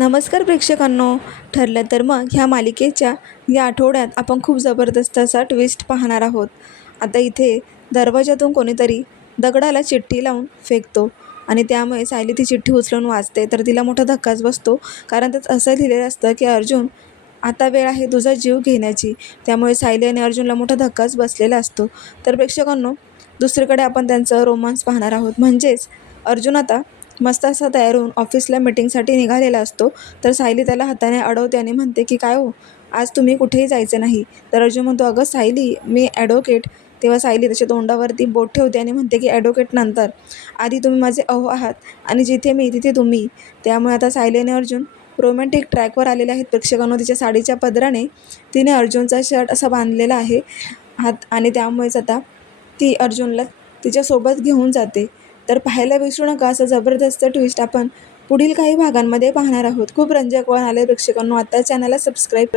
नमस्कार प्रेक्षकांनो. ठरलं तर मग ह्या मालिकेच्या या आठवड्यात आपण खूप जबरदस्त असा ट्विस्ट पाहणार आहोत. आता इथे दरवाजातून कोणीतरी दगडाला चिठ्ठी लावून फेकतो आणि त्यामुळे सायली ती चिठ्ठी उचलून वाचते तर तिला मोठा धक्काच बसतो. कारण त्यात असं लिहिलेलं असतं की अर्जुन, आता वेळ आहे तुझा जीव घेण्याची. त्यामुळे सायली आणि अर्जुनला मोठा धक्काच बसलेला असतो. तर प्रेक्षकांनो, दुसरीकडे आपण त्यांचं रोमांस पाहणार आहोत. म्हणजेच अर्जुन आता मस्त असा तयार होऊन ऑफिसला मीटिंगसाठी निघालेला असतो. तर सायली त्याला हाताने अडवते आणि म्हणते की काय हो, आज तुम्ही कुठेही जायचं नाही. तर अर्जुन म्हणतो, अगं सायली, मी ॲडव्होकेट. तेव्हा सायली त्याच्या तोंडावरती बोट ठेवते आणि म्हणते की ॲडव्होकेट नंतर, आधी तुम्ही माझे अहो आहात आणि जिथे मी तिथे तुम्ही. त्यामुळे आता सायली आणि अर्जुन रोमॅन्टिक ट्रॅकवर आलेले आहेत. प्रेक्षकांनो, तिच्या साडीच्या पदराने तिने अर्जुनचा शर्ट असा बांधलेला आहे हात, आणि त्यामुळेच आता ती अर्जुनला तिच्यासोबत घेऊन जाते. तर पाहायला विसरू नका, असं जबरदस्त ट्विस्ट आपण पुढील काही भागांमध्ये पाहणार आहोत. खूप रंजक वळण आले प्रेक्षकांनो. आता चॅनलला सबस्क्राईब